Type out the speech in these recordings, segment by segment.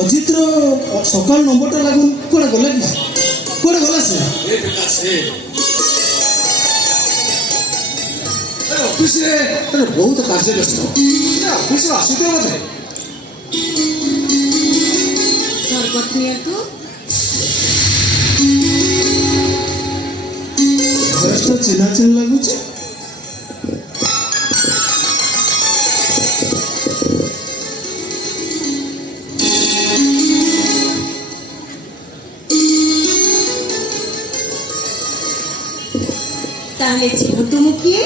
ଅଜିତର ସକାଳ ନମ୍ବରଟା ଲାଗୁନି କୁଆଡ଼େ ଗଲା କି କୁଆଡ଼େ ଗଲା ସେ ଅଫିସରେ ବହୁତ କାର୍ଯ୍ୟ ବ୍ୟସ୍ତ ଅଫିସରୁ ଆସିଥିବ ବୋଧେ ସରବତ ନିଅନ୍ତୁ। ଭଏସଟା ଚିହ୍ନା ଚିହ୍ନା ଲାଗୁଛି। ତାହେଲେ ଚିହ୍ନନ୍ତୁ ମୁଁ କିଏ?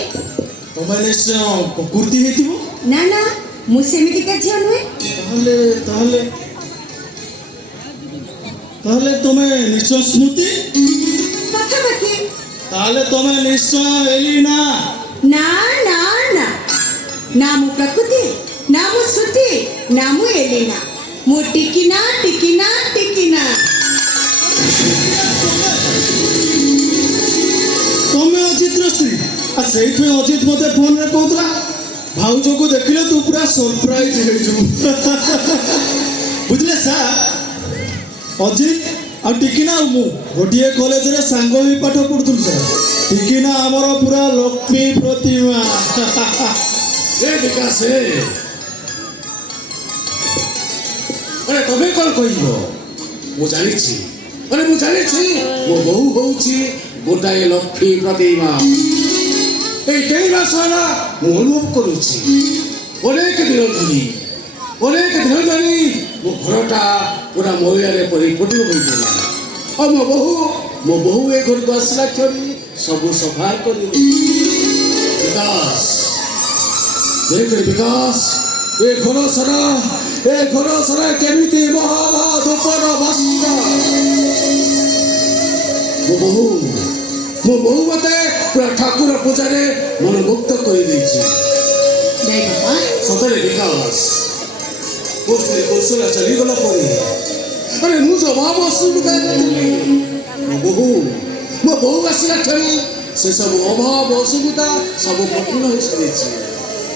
ତମେ ନିଶ୍ଚୟ ପ୍ରକୃତି ହେଇଥିବ। ନା ନା ମୁଁ ସେମିତିକା ଝିଅ ନୁହେଁ। ତାହେଲେ ତାହେଲେ ତାହେଲେ ତମେ ନିଶ୍ଚୟ ସ୍ମୃତି। ପାଖାପାଖି। ତାହେଲେ ତମେ ନିଶ୍ଚୟ ଏଲିନା। ନା ନା ନା ନା ମୁଁ ପ୍ରକୃତି, ନା ମୁଁ ଶ୍ରୁତି, ନା ମୁଁ ଏଲିନା, ମୁଁ ଟିକିନା ଟିକିନା ଟିକିନା। ତମେ ଅଜିତର ସ୍ତ୍ରୀ। ଆଉ ସେଇଥିପାଇଁ ଅଜିତ ମତେ ଫୋନରେ କହୁଥିଲା ଭାଉଜକୁ ଦେଖିଲେ ତୁ ପୁରା ସରପ୍ରାଇଜ ହେଇଯିବୁ। ବୁଝିଲେ ସାର୍, ଅଜିତ ଆଉ ଟିକିନା ଆଉ ମୁଁ ଗୋଟିଏ କଲେଜରେ ସାଙ୍ଗ ହୋଇ ପାଠ ପଢୁଥିଲୁ ସାର୍। ଟିକିନା ଆମର ପୁରା ଲକ୍ଷ୍ମୀ ପ୍ରତିମା। ବିକାଶ ତମେ କ'ଣ କହିବ? ମୁଁ ଜାଣିଛି ମୁଁ ଜାଣିଛି ମୋ ବୋହୂ ହଉଛି ଗୋଟାଏ ଲକ୍ଷ୍ମୀ ପ୍ରତିମା। এই 2 ମାସ ହେଲା ମୁଁ ଅନୁଭବ କରୁଛି ଅନେକ ଦିନ ଧରି ମୋ ଘରଟା ପୁରା ମହିଳାରେ ପରିପୂର୍ଣ୍ଣ ହୋଇଥିଲା। ଆଉ ମୋ ବୋହୂ ଏ ଘରକୁ ଆସିଲା କ୍ଷଣି ସବୁ ସଫା କରିବ। ବିକାଶ ଏ ଘର ସାରା କେମିତି ଧୂପର ବାସ୍ନା। ମୋ ବୋହୂ ମତେ ପୁରା ଠାକୁର ପୂଜାରେ ମନମୁକ୍ତ କରିଦେଇଛି। ସତରେ ବିକାଶ ମୋ ସ୍ତ୍ରୀ କୌଶଳ ଚାଲିଗଲା ପରେ ମୁଁ ଜବାବ ଅସୁବିଧା କରିଥିଲି। ମୋ ବୋହୂ ଆସିଲା କ୍ଷଣି ସେ ସବୁ ଅଭାବ ଅସୁବିଧା ସବୁ ପୂର୍ଣ୍ଣ ହୋଇସାରିଛି।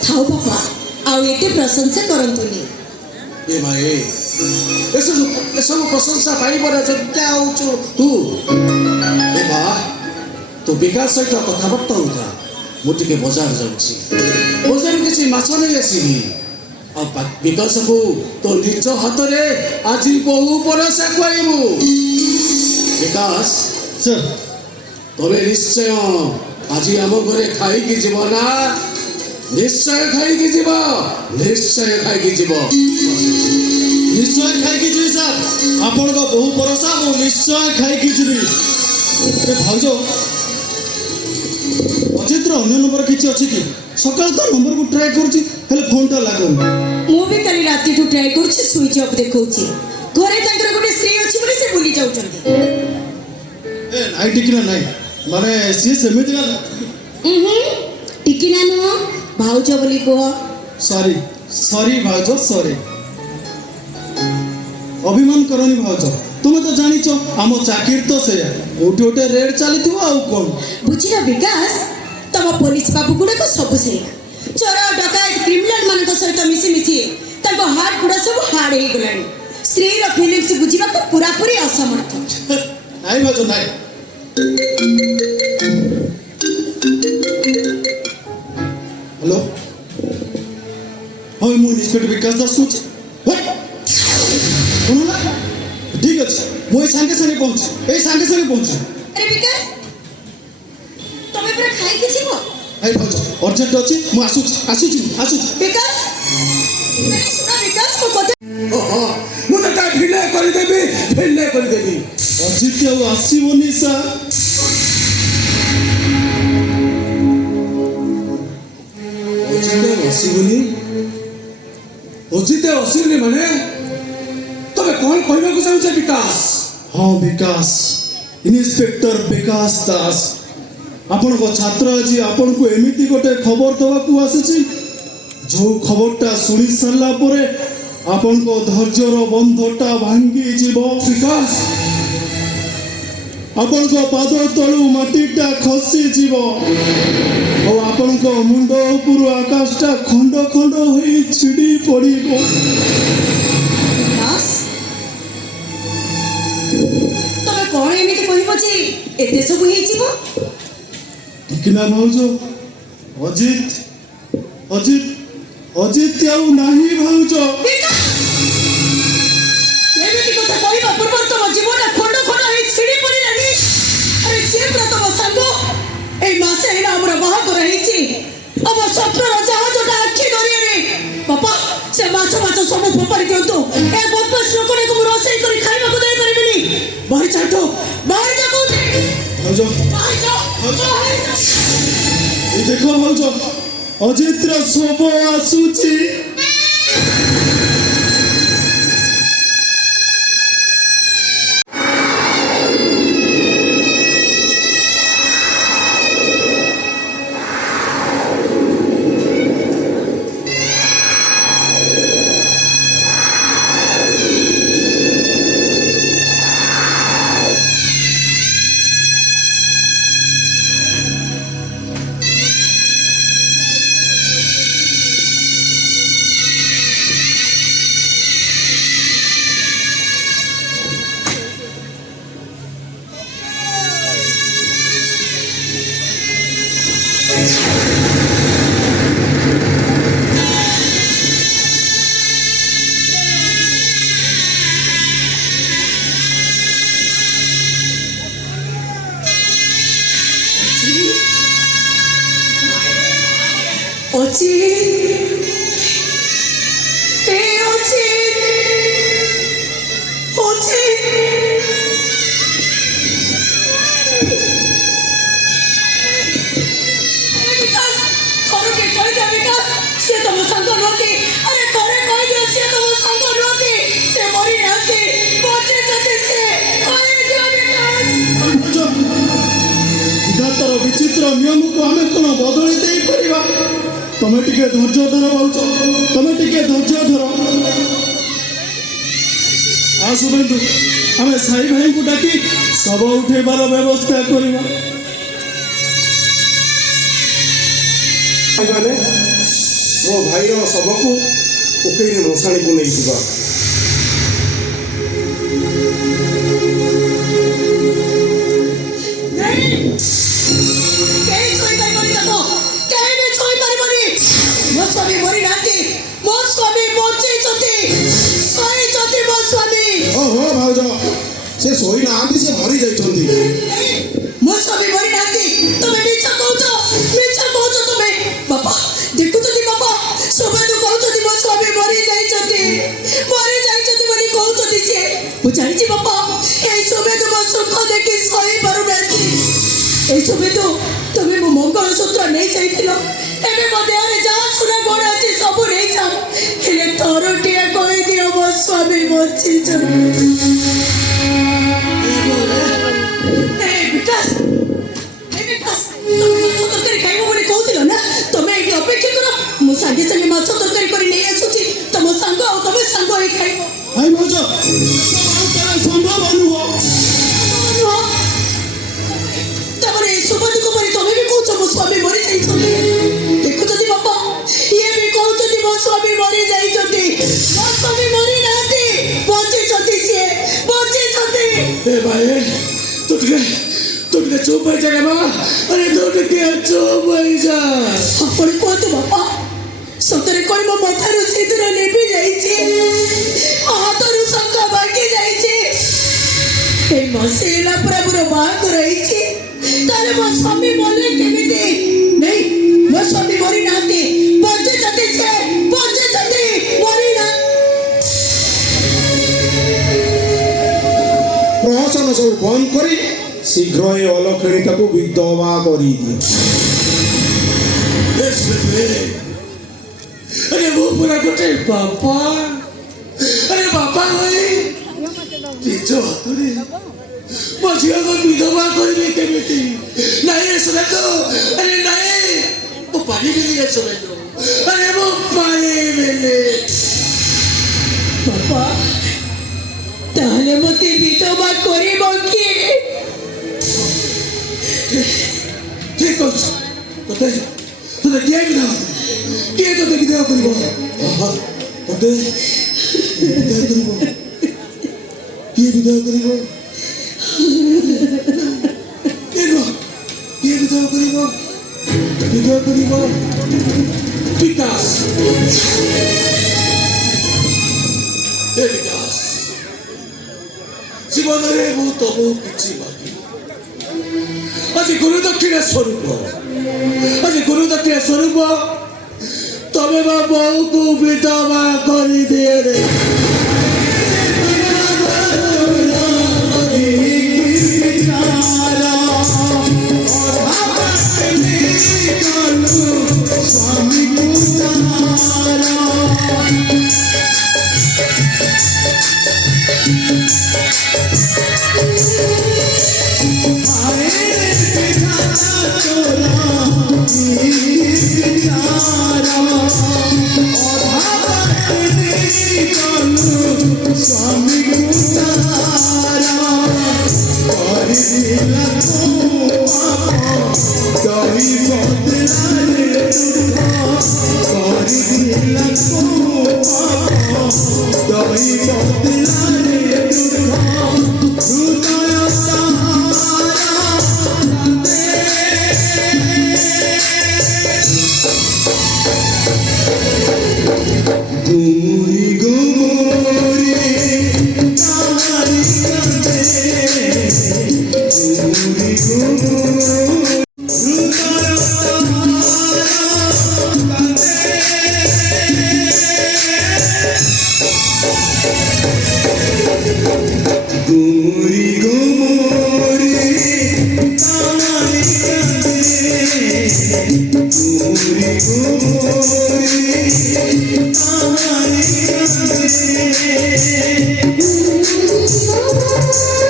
ଥାଉ ବାପା, ଆଉ ଏତେ ପ୍ରଶଂସା କରନ୍ତୁନି। ଏ ଭାଇ ଏସବୁ ପ୍ରଶଂସା ପାଇବାର ଯୋଗ୍ୟ ହଉଛୁ ତୁ। ଏ ବା ତୁ ବିକାଶ ସହିତ କଥାବାର୍ତ୍ତା ହଉଥା, ମୁଁ ଟିକେ ବଜାର ଯାଉଛି। ବଜାରରୁ କିଛି ମାଛ ନେଇ ଆସିବି। ଆଉ ବିକାଶକୁ ତୋ ନିଜ ହାତରେ ଆଜି ବହୁ ପରସା ଖୁଆଇବୁ। ବିକାଶ ସାର୍, ତମେ ନିଶ୍ଚୟ ଆଜି ଆମ ଘରେ ଖାଇକି ଯିବ ନା? ନିଶ୍ଚୟ ଖାଇକି ଯିବ। ନିଶ୍ଚୟ ଖାଇକି ଯିବି ସାର୍। ଆପଣଙ୍କ ବହୁ ଭରସା, ମୁଁ ନିଶ୍ଚୟ ଖାଇକି ଯିବି। ଭାଉଜ, ଅଜିତର ଅନ୍ୟ ନମ୍ବର କିଛି ଅଛି କି? ସକାଳୁ ତ ନମ୍ବରକୁ ଟ୍ରାଏ କରୁଛି ହେଲେ ଫୋନଟା ଲାଗୁନି। ମୁଁ ବି କାଲି ରାତିଠୁ ଟ୍ରାଏ କରୁଛି, ସୁଇଚ୍ ଅଫ୍ ଦେଖଉଛି। ଘରେ ତାଙ୍କର ଗୋଟେ ସ୍ତ୍ରୀ ଅଛି ବୋଲି ସେ ଭୁଲି ଯାଉଛନ୍ତି। ନାଇଁ ଟିକିନା ନାଇଁ, ମାନେ ସିଏ ସେମିତି ଟିକିନା ନୁହଁ, ଭାଉଜ ବୋଲି କୁହ। ସରି ଭାଉଜ, ସରି। ଅଭିମାନ କରନି ଭାଉଜ, ତୁମେ ତ ଜାଣିଛ ଆମ ଚାକିରି ତ ସେଇଆ, କୋଉଠି ଗୋଟେ ରେଡ୍ ଚାଲିଥିବ ଆଉ କ'ଣ। ବୁଝିଲ ବିକାଶ, ତମ ପୋଲିସ ବାବୁ ଗୁଡାକ ସବୁ ସେଇଆ। ଚୋର ଡକାୟତ କ୍ରିମିନାଲ ମାନଙ୍କ ସହିତ ମିଶି ତାଙ୍କ ହାର୍ଟ ଗୁଡା ସବୁ ହାର୍ଡ ହେଇଗଲାଣି। ସ୍ତ୍ରୀର ଫିଲିଂସ ବୁଝିବାକୁ ପୁରାପୁରି ଅସମର୍ଥ। ନାଇଁ ଭାଉଜ ନାଇଁ। ହ୍ୟାଲୋ, ହଁ ମୁଁ ଇନ୍ସପେକ୍ଟର ବିକାଶ ଦାସ କହୁଛି। ଶୁଣ ନା, ଠିକ ଅଛି, ମୁଁ ଏଇ ସାଙ୍ଗେ ସାଙ୍ଗେ ପହଞ୍ଚୁଛି। ଆରେ ବିକାଶ, ତମେ ପୁରା ଖାଇକି ଯିବ? ନାଇଁ ଭାଉଜ, ଅର୍ଜେଣ୍ଟ ଅଛି, ମୁଁ ଆସୁଛି। ବିକାଶ, ଶୁଣ ବିକାଶ, ମୋ କଥା। ମୁଁ ତତେ ଭିଲେ କରିଦେବି। ଅଜିତ ଆଉ ଆସିବନି ସାର୍। ଅଜିତ ଆସିବନି ମାନେ ତମେ କ'ଣ କହିବାକୁ ଚାହୁଁଛ ବିକାଶ? ହଁ ବିକାଶ, ଇନ୍ସପେକ୍ଟର ବିକାଶ ଦାସ। ଆପଣଙ୍କ ଛାତ୍ର ଆଜି ଆପଣଙ୍କୁ ଏମିତି ଗୋଟେ ଖବର ଦେବାକୁ ଆସିଛି, ଯୋଉ ଖବରଟା ଶୁଣି ସାରିଲା ପରେ ଆପଣଙ୍କ ଧୈର୍ଯ୍ୟର ବନ୍ଧଟା ଭାଙ୍ଗିଯିବ। ବିକାଶ, ଆପଣଙ୍କ ପାଦ ତଳୁ ମାଟିଟା ଖସିଯିବ ଆଉ ଆପଣଙ୍କ ମୁଣ୍ଡ ଉପରୁ ଆକାଶଟା ଖଣ୍ଡ ଖଣ୍ଡ ହୋଇ ଛିଡ଼ି ପଡ଼ିବ। ଯେ ଏତେ ସବୁ ହେଇଯିବ? ঠিক না ভাউজ অজিত অজিত অজিত ଆଉ ନାହିଁ ଭାଉଜ। ଏମିତି କଥା କହିବା ପୂର୍ବରୁ ତମ ଜୀବନ ଖଣ୍ଡ ଖଣ୍ଡ ହେଇ ଛିଡ଼ି ପଡ଼ିଲାନି। ଆରେ ସିଏ ପୁରା ତମ ସାଙ୍ଗ। ଏଇ ମାସେ ହେଲା ଆମର ବାହାଘର ହେଇଛି। ଆମ ସ୍ୱପ୍ନର ଜାହାଜଟା ଆଖି ଧରିବେ। ବାପା ସେ ମାଛ ସବୁ ଫୋପାଡ଼ି ଦିଅନ୍ତୁ। ଏ ବଦମାସ ଲୋକଟାକୁ ମୁଁ ରୋଷେଇ କରି ଖାଇବାକୁ ଦେଇପାରିବିନି। ବାହାରି ଚାଟୁ ବାହାରି ଯା କହୁଛି। ଭାଉଜ ବାହାରି ଯା ବାହାରି ଯା। এই ଦେଖ ଭାଉଜ ଅଜିତର ଶବ ଆସୁଛି। ବିଧାତାର ବିଚିତ୍ର ନିୟମକୁ ଆମେ କ'ଣ ବଦଳି ଦେଇପାରିବା? ତମେ ଟିକେ ଧୈର୍ଯ୍ୟ ଧର ଭାଉଜ, ତମେ ଟିକେ ଧୈର୍ଯ୍ୟ ଧର। ଆସୁ ବନ୍ଧୁ ଆମେ ସାଇ ଭାଇଙ୍କୁ ଡାକି ଶବ ଉଠେଇବାର ବ୍ୟବସ୍ଥା କରିବା। ମାନେ ମୋ ଭାଇର ଶବକୁ ପୋଖରୀରେ ମଶାଣିକୁ ନେଇଯିବା। ଓହୋ ଭାଉଜ ସେ ଶୋଇ ନାହାନ୍ତି, ସେ ମରି ଯାଇଛନ୍ତି। ମୋ ସ୍ୱାମୀ ମରି ନାହାନ୍ତି। ତମେ ମିଛ କହୁଛ ତମେ। ବାପା ଦେଖୁଛନ୍ତି ବାପା, ସବାଇକୁ କହୁଛନ୍ତି ମୋ ସ୍ୱାମୀ ମରି ଯାଇଛନ୍ତି ବୋଲି କହୁଛନ୍ତି ସିଏ। ମୁଁ ଜାଣିଛି ବାପା, ଏଇ ସୁବେଦୁ ମୋ ସୁଖ ଦେଖି ସହି ପାରୁନାହାନ୍ତି। ଏଇ ସୁବେଦୁ ତମେ ମୋ ମଙ୍ଗଳସୂତ୍ର ନେଇ ଯାଇଥିଲ। ଏବେ ମୋ ଦେହରେ ଯାହା ସୁନା ଗୋଡ଼ ଅଛି ସବୁ ନେଇଯାଅ, ହେଲେ ଥରଟିଏ କହିଦିଅ ମୋ ସ୍ୱାମୀ ବଞ୍ଚିଛନ୍ତି। ମୁଁ ସାଙ୍ଗେ ସାଙ୍ଗେ ମାଛ ତରକାରୀ କରି ନେଇ ଆସୁଛି। ତମ ସାଙ୍ଗ ଆଉ ତମେ ସାଙ୍ଗ ହେଇ ଖାଇବ। ଭାଇ ଭାଉଜ ସମ୍ଭବ ନୁହଁ। ତାପରେ ଏଇ ସୁବାଦକୁ ପରେ ତମେ ବି କହୁଛ ମୋ ସ୍ୱାମୀ ମରି ଯାଇଛନ୍ତି। ଦେଖୁଛନ୍ତି ବାପା, ଇଏ ବି କହୁଛନ୍ତି ମୋ ସ୍ୱାମୀ ମରି ଯାଇଛନ୍ତି। ମୋ ସ୍ୱାମୀ ମରି ନାହାନ୍ତି, ବଞ୍ଚିଛନ୍ତି ସିଏ, ବଞ୍ଚିଛନ୍ତି। ଏ ଭାଇ ତୁ ଟିକେ ଚୁପ୍ ହେଇଯା ରେ ବାବା। ଆରେ ତୁ ଟିକେ ଚୁପ୍ ହେଇଯା। ଆପଣ କୁହନ୍ତୁ ବାପା, ସତରେ କଣ ମୋ ମଥାରୁ ସିନ୍ଦୁର ଲିଭି ଯାଇଛି, ହାତରୁ ଶଙ୍ଖ ଭାଙ୍ଗି ଯାଇଛି? এই মাসে এলা পুরা পুরো বাহাঘর হয়েছে, তাহলে ମୋ ସ୍ୱାମୀ ମଲେ କେମିତି? ନେଇ ମୋ ସ୍ୱାମୀ ମରି ନାହାନ୍ତି, ବଞ୍ଚିଛନ୍ତି ସେ, ବଞ୍ଚିଛନ୍ତି, ମରି ପ୍ରହସନ ସବୁ ବନ୍ଦ କରି ଶୀଘ୍ର ଏ ଅଲକ୍ଷଣୀଟାକୁ ବିଧବା କରିଦିଅ। अरे वो पूरा गोटे बापा, अरे बापा भाई निज हाथरे मो झील को विधवा करी केमिति? नहीं रे सुरेंद्र, अरे नहीं वो पानी मिली रे सुरेंद्र, अरे वो पानी मिली। বাবা, তাহলে মতে বিধবা করিব কি? ঠিক কইছ তোতে তোতে কে বিধবা কে তোতে বিধবা করিব? তোতে বিধবা করিব, কে বিধবা করিব? କିଏ ବିବାହ କରିବ ବିବାହ କରିବ ବିକାଶ ଏ ବିକାଶ ଜୀବନରେ ମୁଁ ତମକୁ କିଛି ମାଗି ଆଜି ଗୁରୁ ଦକ୍ଷିଣା ସ୍ୱରୂପ ତମେ ବା ବୋଉକୁ ବିଧବା କରିଦିଏ ରେ Thank you.